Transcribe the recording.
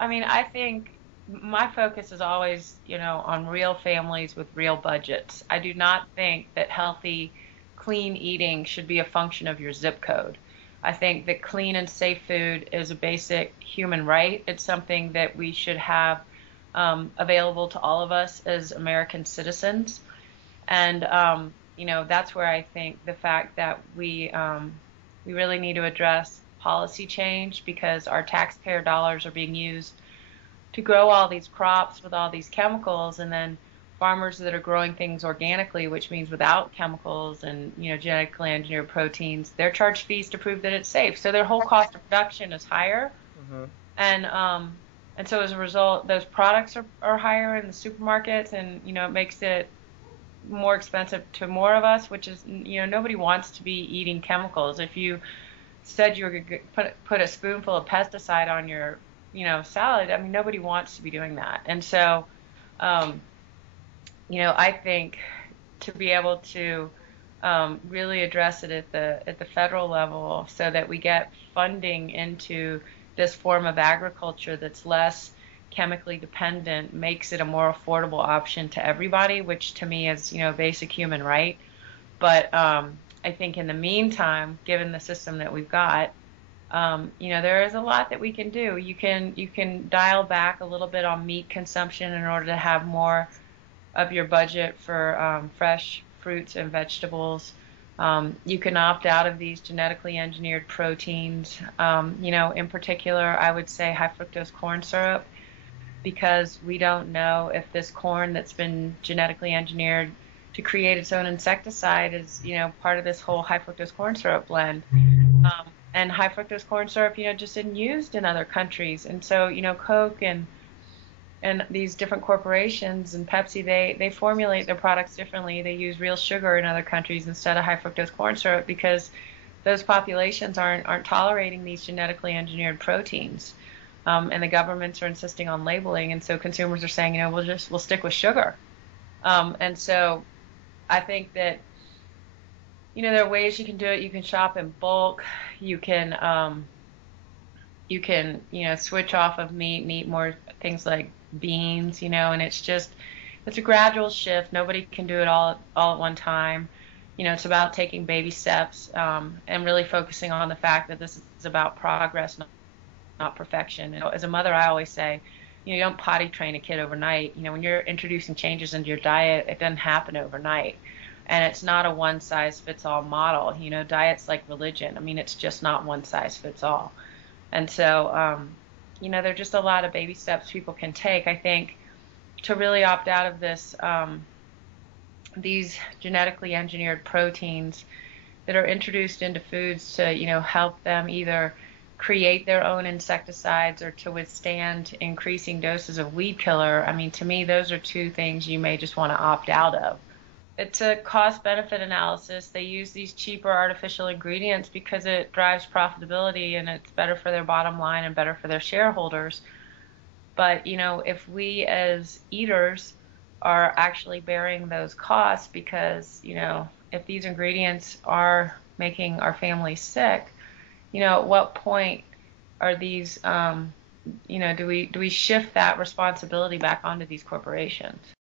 I mean, I think my focus is always, on real families with real budgets. I do not think that healthy, clean eating should be a function of your zip code. I think that clean and safe food is a basic human right. It's something that we should have available to all of us as American citizens. And that's where I think the fact that we really need to address policy change because our taxpayer dollars are being used to grow all these crops with all these chemicals, and then farmers that are growing things organically, which means without chemicals and genetically engineered proteins, they're charged fees to prove that it's safe. So their whole cost of production is higher, Hmm. and so as a result, those products are higher in the supermarkets, and it makes it more expensive to more of us, which is nobody wants to be eating chemicals. If you said you were going to put a spoonful of pesticide on your salad, I mean nobody wants to be doing that. And so um, I think to be able to really address it at the federal level so that we get funding into this form of agriculture that's less chemically dependent makes it a more affordable option to everybody, which to me is a basic human right. But I think in the meantime, given the system that we've got, there is a lot that we can do. You can dial back a little bit on meat consumption in order to have more of your budget for fresh fruits and vegetables. You can opt out of these genetically engineered proteins. In particular, I would say high fructose corn syrup, because we don't know if this corn that's been genetically engineered to create its own insecticide is, part of this whole high fructose corn syrup blend. And high fructose corn syrup, just isn't used in other countries. And so, Coke and these different corporations and Pepsi, they formulate their products differently. They use real sugar in other countries instead of high fructose corn syrup because those populations aren't tolerating these genetically engineered proteins. And the governments are insisting on labeling, and so consumers are saying, we'll stick with sugar. And so I think that there are ways you can do it. You can shop in bulk. You can switch off of meat and eat more things like beans. And it's a gradual shift. Nobody can do it all at one time. It's about taking baby steps and really focusing on the fact that this is about progress, not perfection. As a mother, I always say, you don't potty train a kid overnight. When you're introducing changes into your diet, it doesn't happen overnight. And it's not a one size fits all model. Diet's like religion. I mean, it's just not one size fits all. And so, there are just a lot of baby steps people can take. I think to really opt out of these genetically engineered proteins that are introduced into foods to, help them either create their own insecticides or to withstand increasing doses of weed killer. I mean, to me, those are two things you may just want to opt out of. It's a cost-benefit analysis. They use these cheaper artificial ingredients because it drives profitability and it's better for their bottom line and better for their shareholders. But, if we as eaters are actually bearing those costs because, if these ingredients are making our families sick, at what point are these, do we shift that responsibility back onto these corporations?